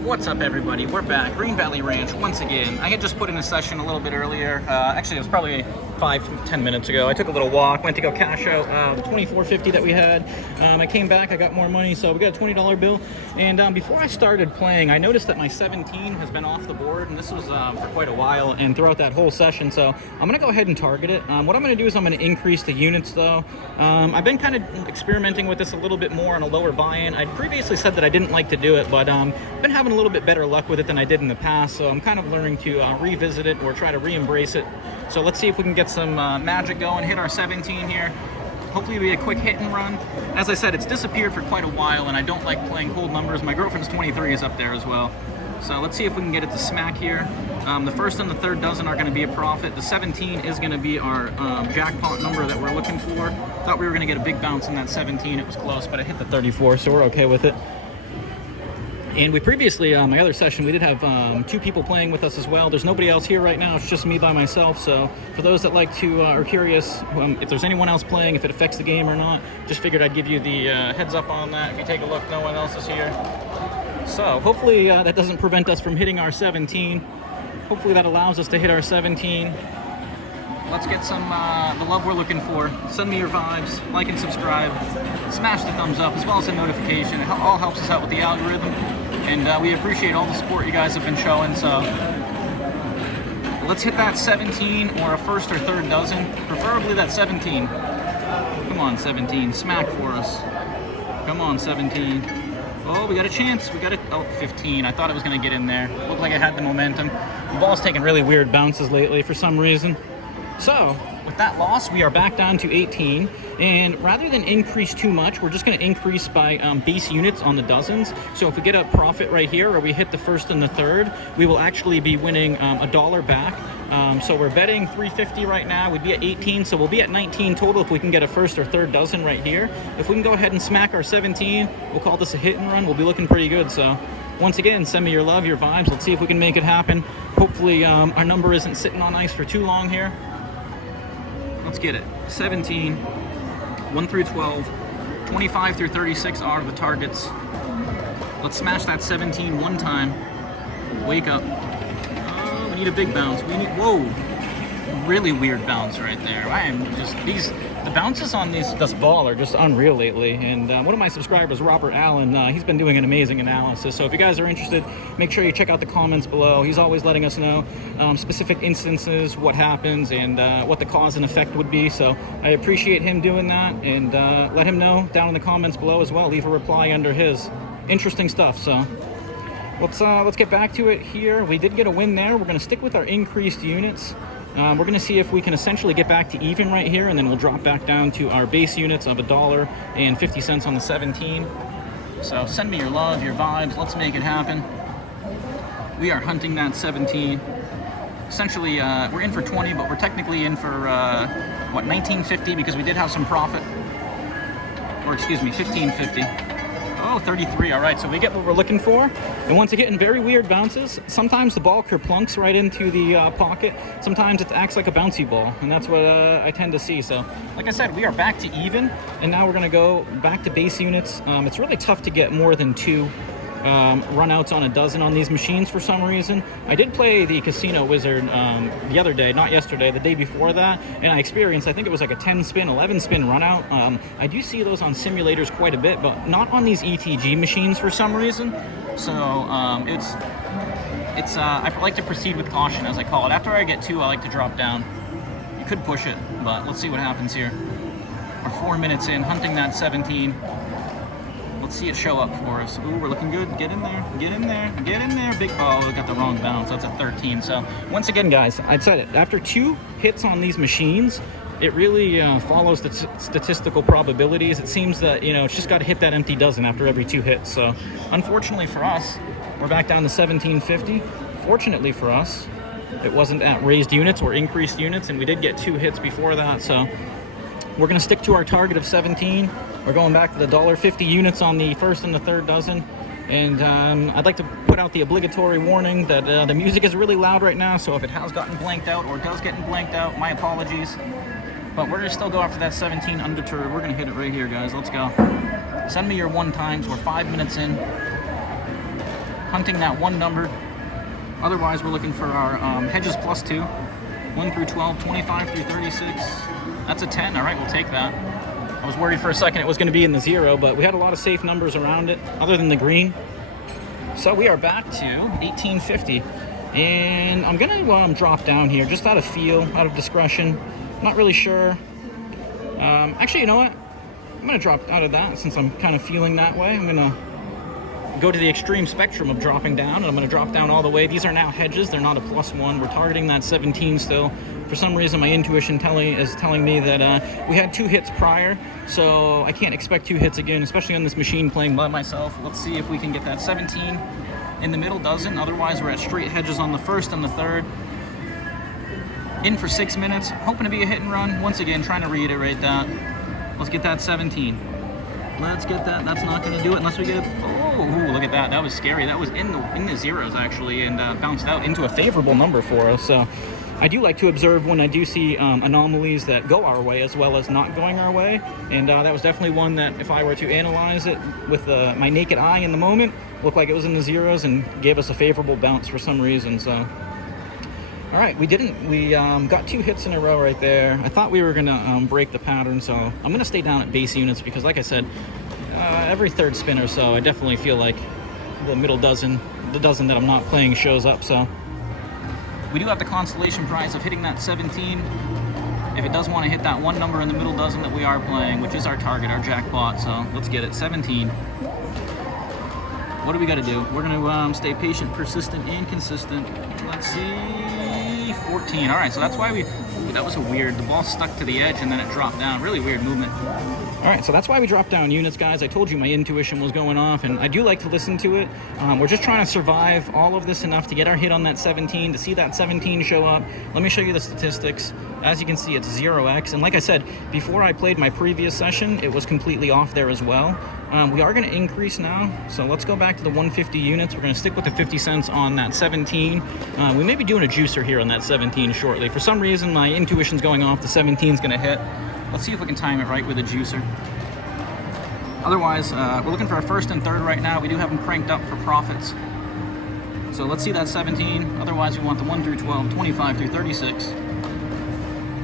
What's up, everybody? We're back, Green Valley Ranch once again. I had just put in a session a little bit earlier. Actually, it was probably 5-10 minutes ago. I took a little walk, went to go cash out the $24.50 that we had. I came back, I got more money, so we got a $20 bill. And before I started playing, I noticed that my 17 has been off the board, and this was for quite a while and throughout that whole session. So I'm gonna go ahead and target it. What I'm gonna do is I'm gonna increase the units though. I've been kind of experimenting with this a little bit more on a lower buy-in. I previously said that I didn't like to do it, but I've been having a little bit better luck with it than I did in the past, so I'm kind of learning to revisit it or try to re-embrace it. So let's see if we can get some magic going, hit our 17 here. Hopefully it'll be a quick hit and run. As I said, it's disappeared for quite a while, and I don't like playing cold numbers. My girlfriend's 23 is up there as well. So let's see if we can get it to smack here. The first and the third dozen are going to be a profit. The 17 is going to be our jackpot number that we're looking for. Thought we were going to get a big bounce in that 17. It was close, but I hit the 34, so we're okay with it. And we previously, my other session, we did have 2 people playing with us as well. There's nobody else here right now. It's just me by myself. So for those that like to, are curious if there's anyone else playing, if it affects the game or not, just figured I'd give you the heads up on that. If you take a look, no one else is here. So hopefully that doesn't prevent us from hitting our 17. Hopefully that allows us to hit our 17. Let's get some the love we're looking for. Send me your vibes, like and subscribe, smash the thumbs up as well as the notification. It all helps us out with the algorithm, and we appreciate all the support you guys have been showing. So let's hit that 17 or a first or third dozen, preferably that 17. Come on, 17, smack for us. Come on, 17. Oh, we got a chance. We got it. Oh, 15. I thought it was going to get in there. Looked like it had the momentum. The ball's taking really weird bounces lately for some reason. So, with that loss, we are back down to 18, and rather than increase too much, we're just going to increase by base units on the dozens. So if we get a profit right here, or we hit the first and the third, we will actually be winning $1 back. So we're betting $3.50 right now. We'd be at 18, so we'll be at 19 total if we can get a first or third dozen right here. If we can go ahead and smack our 17, we'll call this a hit and run. We'll be looking pretty good. So once again, send me your love, your vibes. Let's see if we can make it happen. Hopefully our number isn't sitting on ice for too long here. Let's get it. 17, 1 through 12, 25 through 36 are the targets. Let's smash that 17 one time. Wake up. Oh, we need a big bounce. We need, whoa, really weird bounce right there. I am just, the bounces on this ball are just unreal lately. And one of my subscribers, Robert Allen, he's been doing an amazing analysis. So if you guys are interested, make sure you check out the comments below. He's always letting us know specific instances, what happens, and what the cause and effect would be. So I appreciate him doing that, and let him know down in the comments below as well. Leave a reply under his. Interesting stuff. So let's get back to it here. We did get a win there. We're going to stick with our increased units. We're going to see if we can essentially get back to even right here, and then we'll drop back down to our base units of $1.50 on the 17. So send me your love, your vibes. Let's make it happen. We are hunting that 17. Essentially, we're in for 20, but we're technically in for, what, $19.50 because we did have some profit. Or excuse me, $15.50. Oh, 33. All right, so we get what we're looking for. And once again, very weird bounces. Sometimes the ball kerplunks right into the pocket. Sometimes it acts like a bouncy ball, and that's what I tend to see. So, like I said, we are back to even, and now we're going to go back to base units. It's really tough to get more than 2 runouts on a dozen on these machines for some reason. I did play the Casino Wizard the other day, not yesterday, the day before that, and I experienced, I think it was like a 10-spin, 11-spin runout. I do see those on simulators quite a bit, but not on these ETG machines for some reason. So I like to proceed with caution, as I call it. After I get 2, I like to drop down. You could push it, but let's see what happens here. We're 4 minutes in, hunting that 17. Let's see it show up for us. Ooh, we're looking good. Get in there. Get in there. Get in there. Big. Oh, we got the wrong bounce. That's a 13. So once again, guys, I'd said it. After 2 hits on these machines, it really follows the statistical probabilities. It seems that, you know, it's just got to hit that empty dozen after every 2 hits. So unfortunately for us, we're back down to 1750. Fortunately for us, it wasn't at raised units or increased units, and we did get 2 hits before that. So we're going to stick to our target of 17. We're going back to the $1.50 units on the first and the third dozen. And I'd like to put out the obligatory warning that the music is really loud right now, so if it has gotten blanked out or does get blanked out, my apologies. But we're going to still go after that 17 undeterred. We're going to hit it right here, guys. Let's go. Send me your one times. We're 5 minutes in. hunting that one number. Otherwise, we're looking for our hedges plus 2, 1 through 12, 25 through 36. That's a 10. All right, we'll take that. I was worried for a second it was going to be in the 0, but we had a lot of safe numbers around it, other than the green. So we are back to 1850, and I'm going to drop down here just out of feel, out of discretion. Not really sure. Actually, you know what? I'm going to drop out of that since I'm kind of feeling that way. I'm going to go to the extreme spectrum of dropping down, and I'm going to drop down all the way. These are now hedges. They're not a +1. We're targeting that 17 still. For some reason, my intuition is telling me that we had 2 hits prior, so I can't expect 2 hits again, especially on this machine playing by myself. Let's see if we can get that 17 in the middle dozen. Otherwise, we're at straight hedges on the first and the third. In for 6 minutes, hoping to be a hit and run. Once again, trying to reiterate that. Let's get that 17. Let's get that. That's not going to do it unless we get it. Oh, look at that. That was scary. That was in the zeros, actually, and bounced out into a favorable number for us. So I do like to observe when I do see anomalies that go our way as well as not going our way. And that was definitely one that, if I were to analyze it with my naked eye in the moment, looked like it was in the zeros and gave us a favorable bounce for some reason. So all right, we didn't. We got 2 hits in a row right there. I thought we were gonna break the pattern, so I'm gonna stay down at base units because, like I said, every third spin or so, I definitely feel like the middle dozen, the dozen that I'm not playing, shows up. So we do have the consolation prize of hitting that 17. If it does want to hit that one number in the middle dozen that we are playing, which is our target, our jackpot. So let's get it, 17. What do we got to do? We're gonna stay patient, persistent, and consistent. Let's see. 14. All right, so that's why that was the ball stuck to the edge and then it dropped down. Really weird movement. All right, so that's why we dropped down units, guys. I told you my intuition was going off, and I do like to listen to it. We're just trying to survive all of this enough to get our hit on that 17, to see that 17 show up. Let me show you the statistics. As you can see, it's 0x, and like I said, before I played my previous session, it was completely off there as well. We are going to increase now, so let's go back to the 150 units. We're going to stick with the 50 cents on that 17. We may be doing a juicer here on that 17 shortly. For some reason, my intuition's going off. The 17 is going to hit. Let's see if we can time it right with a juicer. Otherwise, we're looking for our first and third right now. We do have them cranked up for profits. So let's see that 17. Otherwise, we want the 1 through 12, 25 through 36.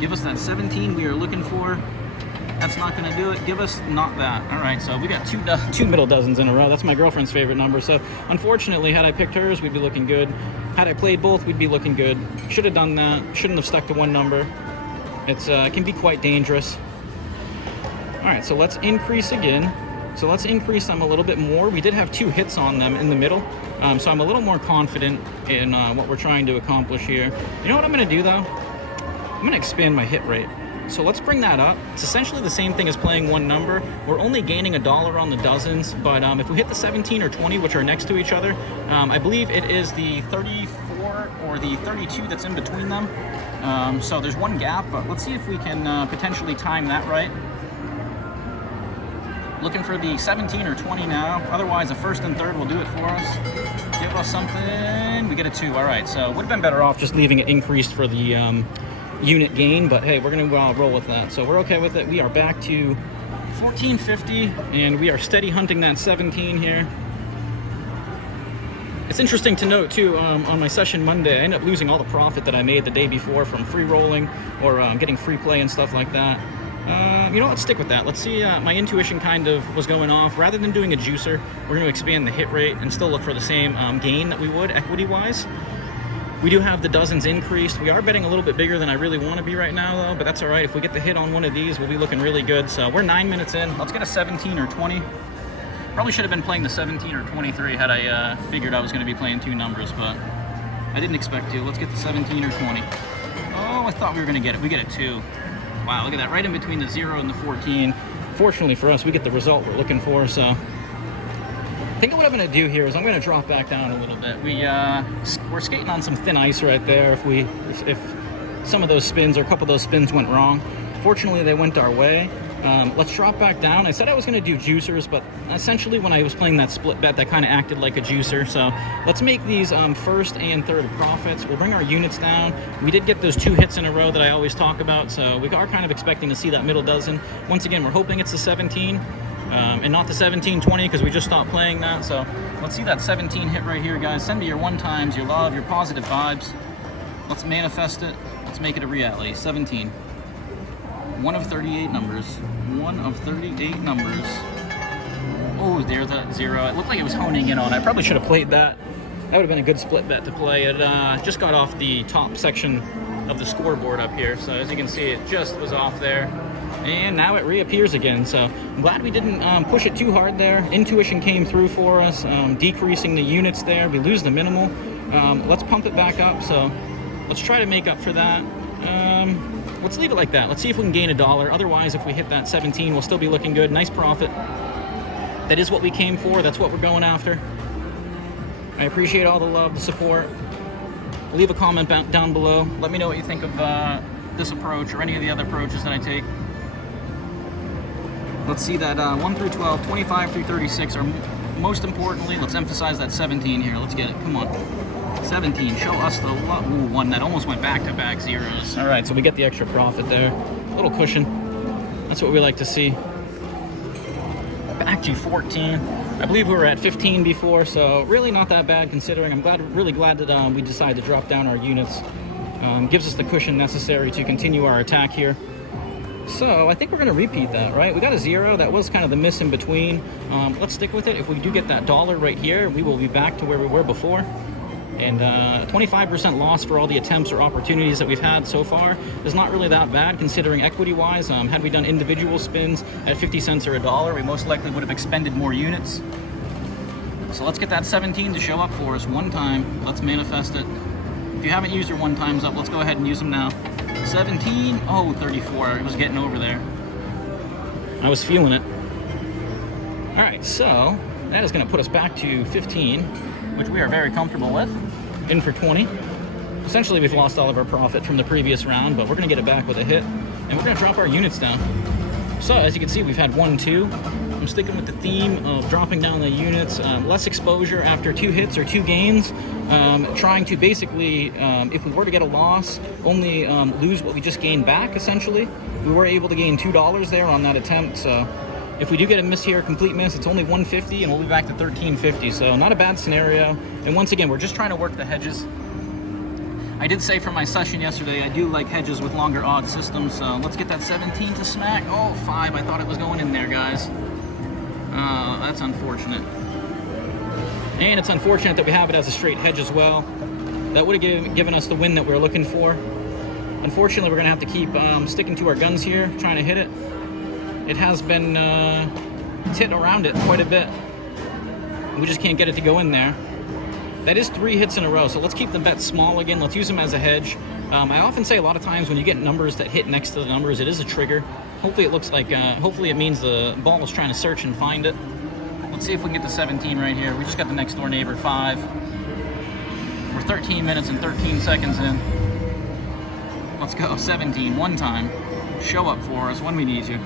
Give us that 17 we are looking for. That's not going to do it. Give us not that. All right, so we got two middle dozens in a row. That's my girlfriend's favorite number. So unfortunately, had I picked hers, we'd be looking good. Had I played both, we'd be looking good. Should have done that. Shouldn't have stuck to one number. It can be quite dangerous. All right, so let's increase again. So let's increase them a little bit more. We did have 2 hits on them in the middle, so I'm a little more confident in what we're trying to accomplish here. You know what I'm going to do, though? I'm going to expand my hit rate. So let's bring that up. It's essentially the same thing as playing one number. We're only gaining $1 on the dozens, but if we hit the 17 or 20, which are next to each other, I believe it is the 34 or the 32 that's in between them. So there's one gap, but let's see if we can potentially time that right. Looking for the 17 or 20 now. Otherwise, the first and third will do it for us. Give us something. We get a 2. All right, so would have been better off just leaving it increased for the unit gain, but hey, we're gonna roll with that. So we're okay with it. We are back to 1450, and we are steady hunting that 17 here. It's interesting to note too, on my session Monday, I ended up losing all the profit that I made the day before from free rolling or getting free play and stuff like that. You know, let's stick with that. Let's see, my intuition kind of was going off. Rather than doing a juicer, we're going to expand the hit rate and still look for the same gain that we would equity-wise. We do have the dozens increased. We are betting a little bit bigger than I really want to be right now, though, but that's all right. If we get the hit on one of these, we'll be looking really good. So we're 9 minutes in. Let's get a 17 or 20. Probably should have been playing the 17 or 23 had I figured I was going to be playing 2 numbers, but I didn't expect to. Let's get the 17 or 20. Oh, I thought we were going to get it. We get a 2. Wow, look at that, right in between the 0 and the 14. Fortunately for us, we get the result we're looking for, so I think what I'm going to do here is I'm going to drop back down a little bit. We're skating on some thin ice right there if some of those spins or a couple of those spins went wrong. Fortunately, they went our way. Let's drop back down. I said I was going to do juicers, but essentially when I was playing that split bet, that kind of acted like a juicer. So let's make these first and third profits. We'll bring our units down. We did get those 2 hits in a row that I always talk about, so we are kind of expecting to see that middle dozen. Once again, we're hoping it's the 17. and not the 1720 because we just stopped playing that. So let's see that 17 hit right here, guys. Send me your one times, your love, your positive vibes. Let's manifest it. Let's make it a reality. 17. 1 of 38 numbers. 1 of 38 numbers. Oh, there's that 0. It looked like it was honing in on it. I probably should have played that. That would have been a good split bet to play. It just got off the top section of the scoreboard up here. So as you can see, it just was off there. And now it reappears again. So I'm glad we didn't push it too hard there. Intuition came through for us, decreasing the units there. We lose the minimal. Let's pump it back up. So let's try to make up for that. Let's leave it like that. Let's see if we can gain $1. Otherwise, if we hit that 17, we'll still be looking good. Nice profit. That is what we came for. That's what we're going after. I appreciate all the love, the support. Leave a comment down below. Let me know what you think of this approach or any of the other approaches that I take. Let's see that 1 through 12, 25 through 36, or most importantly, let's emphasize that 17 here. Let's get it. Come on. 17. Show us the love. Ooh, one that almost went back-to-back zeros. All right, so we get the extra profit there. A little cushion. That's what we like to see. Back to 14. I believe we were at 15 before, so really not that bad considering. I'm really glad that we decided to drop down our units. Gives us the cushion necessary to continue our attack here. So I think we're going to repeat that, right? We got a 0. That was kind of the miss in between. Let's stick with it. If we do get that $1 right here, we will be back to where we were before. And 25% loss for all the attempts or opportunities that we've had so far is not really that bad considering equity-wise. Had we done individual spins at 50 cents or $1, we most likely would have expended more units. So let's get that 17 to show up for us one time. Let's manifest it. If you haven't used your one times up, let's go ahead and use them now. 17. Oh, 34. It was getting over there. I was feeling it. All right, so that is going to put us back to 15, which we are very comfortable with. In for 20. Essentially, we've lost all of our profit from the previous round, but we're going to get it back with a hit, and we're going to drop our units down. So, as you can see, we've had 1, 2. I'm sticking with the theme of dropping down the units, less exposure after 2 hits or 2 gains, trying to basically, if we were to get a loss, only lose what we just gained back, essentially. We were able to gain $2 there on that attempt, so if we do get a miss here, a complete miss, it's only 150 and we'll be back to 1350, so not a bad scenario. And once again, we're just trying to work the hedges. I did say from my session yesterday, I do like hedges with longer odd systems, so let's get that 17 to smack. Oh, 5, I thought it was going in there, guys. That's unfortunate. And it's unfortunate that we have it as a straight hedge as well. That would have given us the win that we were looking for. Unfortunately, we're going to have to keep sticking to our guns here, trying to hit it. It has been it's hit around it quite a bit. We just can't get it to go in there. That is 3 hits in a row, so let's keep the bets small again. Let's use them as a hedge. I often say a lot of times when you get numbers that hit next to the numbers, it is a trigger. Hopefully it looks like, hopefully it means the ball is trying to search and find it. Let's see if we can get the 17 right here. We just got the next door neighbor 5. We're 13 minutes and 13 seconds in. Let's go, 17, one time. Show up for us when we need you.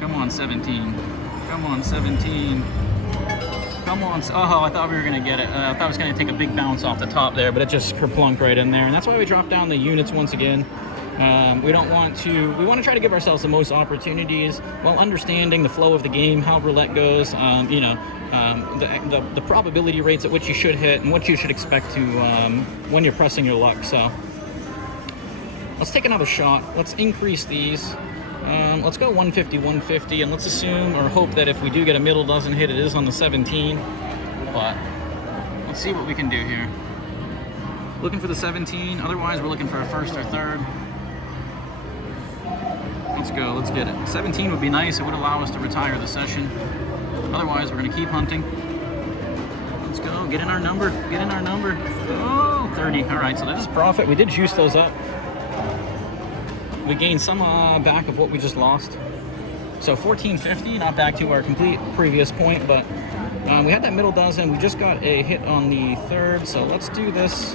Come on, 17. Come on, 17. Come on. Oh, I thought we were going to get it. I thought it was going to take a big bounce off the top there, but it just kerplunk right in there. And that's why we dropped down the units once again. We want to try to give ourselves the most opportunities while understanding the flow of the game, how roulette goes, you know, the probability rates at which you should hit and what you should expect to when you're pressing your luck. So let's take another shot. Let's increase these. Let's go 150, 150, and let's assume or hope that if we do get a middle dozen hit, it is on the 17. But let's see what we can do here. Looking for the 17. Otherwise, we're looking for a first or third. Let's go. Let's get it. 17 would be nice. It would allow us to retire the session. Otherwise, we're going to keep hunting. Let's go. Get in our number. Get in our number. Oh, 30. All right, so that is profit. We did juice those up. We gained some back of what we just lost. So 1450, not back to our complete previous point, but we had that middle dozen. We just got a hit on the third, so let's do this.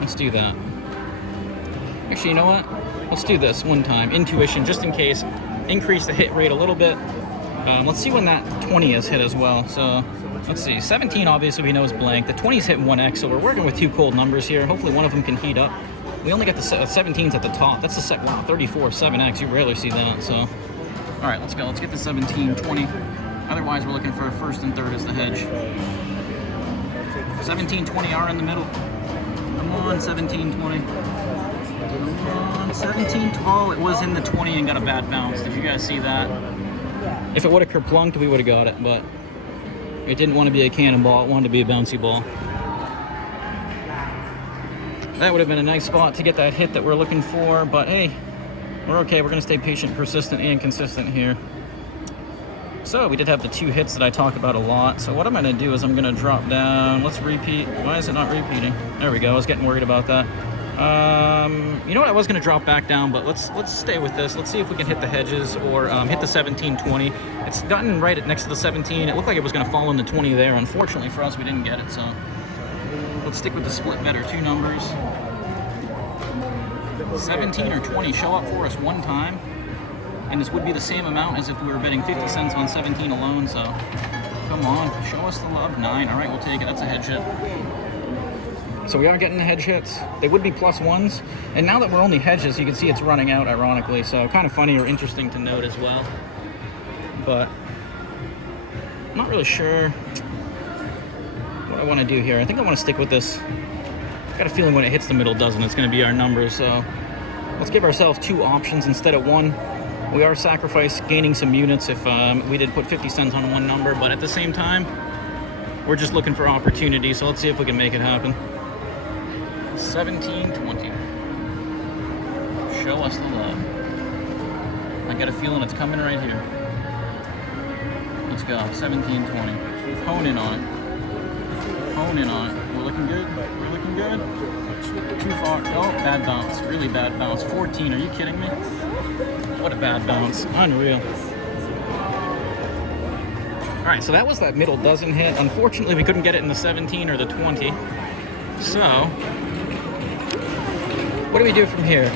Let's do that. Actually, you know what? Let's do this one time. Intuition, just in case. Increase the hit rate a little bit. Let's see when that 20 is hit as well. So let's see. 17 obviously we know is blank. The 20's hit 1x, so we're working with 2 cold numbers here. Hopefully one of them can heat up. We only got the 17s at the top. That's the set. Wow, 34, 7x. You rarely see that. So All right, let's go. Let's get the 17, 20. Otherwise, we're looking for first and third as the hedge. 17, 20 are in the middle. Come on, 17, 20. Come on, 17, 12. It was in the 20 and got a bad bounce. Did you guys see that? If it would have kerplunked, we would have got it, but it didn't want to be a cannonball. It wanted to be a bouncy ball. That would have been a nice spot to get that hit that we're looking for, but hey, we're okay. We're going to stay patient, persistent, and consistent here. So we did have the 2 hits that I talk about a lot. So what I'm going to do is I'm going to drop down. Let's repeat. Why is it not repeating? There we go. I was getting worried about that. You know what? I was going to drop back down, but let's stay with this. Let's see if we can hit the hedges or hit the 17, 20. It's gotten right next to the 17. It looked like it was going to fall in the 20 there. Unfortunately for us, we didn't get it. So let's stick with the split better. 2 numbers. 17 or 20 show up for us one time. And this would be the same amount as if we were betting 50 cents on 17 alone, so come on, show us the love. 9, all right, we'll take it. That's a hedge hit. So we are getting the hedge hits. They would be +1s, and now that we're only hedges, you can see it's running out, ironically, so kind of funny or interesting to note as well. But I'm not really sure what I want to do here. I think I want to stick with this. I've got a feeling when it hits the middle dozen, it's going to be our numbers, so let's give ourselves 2 options instead of 1. We are gaining some units if we did put 50 cents on one number, but at the same time, we're just looking for opportunity, so let's see if we can make it happen. 17, 20. Show us the love. I got a feeling it's coming right here. Let's go, 17, 20. Hone in on it. Hone in on it. We're looking good. We're looking good. Too far. Oh, bad bounce. Really bad bounce. 14, are you kidding me? What a bad bounce. Unreal. All right, so that was that middle dozen hit. Unfortunately, we couldn't get it in the 17 or the 20. So, what do we do from here?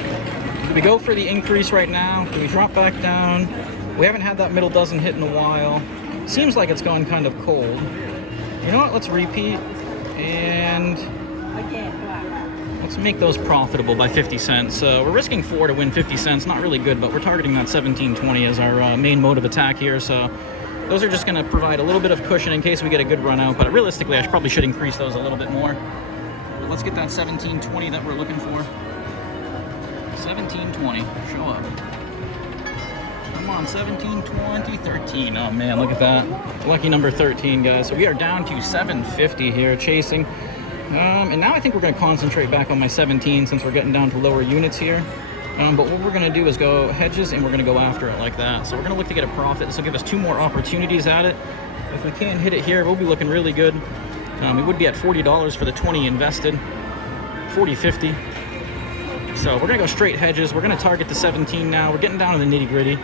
Do we go for the increase right now? Do we drop back down? We haven't had that middle dozen hit in a while. Seems like it's gone kind of cold. You know what? Let's repeat. And let's make those profitable by 50 cents. We're risking 4 to win 50 cents. Not really good, but we're targeting that 17.20 as our main mode of attack here. So those are just going to provide a little bit of cushion in case we get a good run out. But realistically, I probably should increase those a little bit more. But let's get that 17.20 that we're looking for. 17.20. Show up. Come on, 17.20, 13. Oh man, look at that. Lucky number 13, guys. So we are down to 750 here, chasing. And now I think we're going to concentrate back on my 17 since we're getting down to lower units here. But what we're going to do is go hedges and we're going to go after it like that. So we're going to look to get a profit. This will give us 2 more opportunities at it. If we can hit it here, we'll be looking really good. We would be at $40 for the 20 invested. 40, 50. So we're going to go straight hedges. We're going to target the 17 now. We're getting down to the nitty gritty.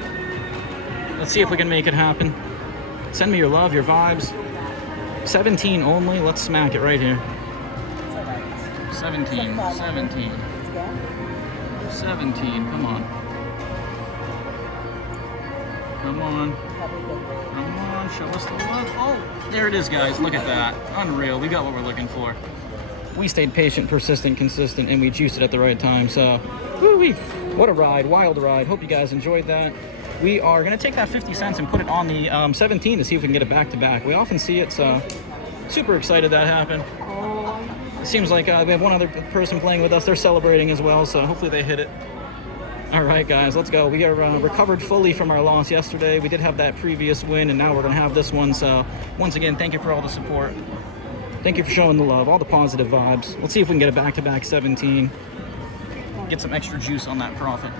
Let's see if we can make it happen. Send me your love, your vibes. 17 only. Let's smack it right here. 17, 17, 17, come on. Come on. Come on, show us the love. Oh, there it is, guys. Look at that. Unreal. We got what we're looking for. We stayed patient, persistent, consistent, and we juiced it at the right time. So, woo-wee. What a ride. Wild ride. Hope you guys enjoyed that. We are going to take that 50 cents and put it on the 17 to see if we can get it back-to-back. We often see it, so super excited that happened. It seems like we have one other person playing with us. They're celebrating as well, so hopefully they hit it. All right, guys, let's go. We are recovered fully from our loss yesterday. We did have that previous win, and now we're going to have this one. So once again, thank you for all the support. Thank you for showing the love, all the positive vibes. Let's see if we can get a back-to-back 17. Get some extra juice on that profit.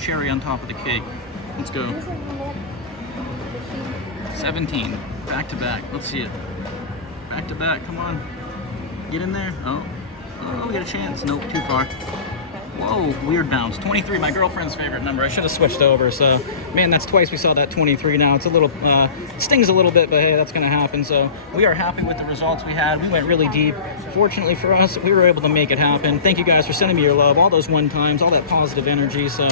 Cherry on top of the cake. Let's go. 17, back-to-back. Let's see it. Back-to-back, come on. Get in there. Oh, we got a chance. Nope, too far. Whoa, weird bounce. 23, my girlfriend's favorite number. I should have switched over. So, man, that's twice we saw that 23 now. It's a little, stings a little bit, but hey, that's going to happen. So we are happy with the results we had. We went really deep. Fortunately for us, we were able to make it happen. Thank you guys for sending me your love, all those one times, all that positive energy. So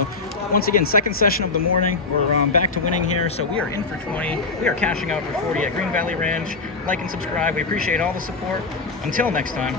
once again, second session of the morning. We're back to winning here. So we are in for 20. We are cashing out for 40 at Green Valley Ranch. Like and subscribe. We appreciate all the support. Until next time.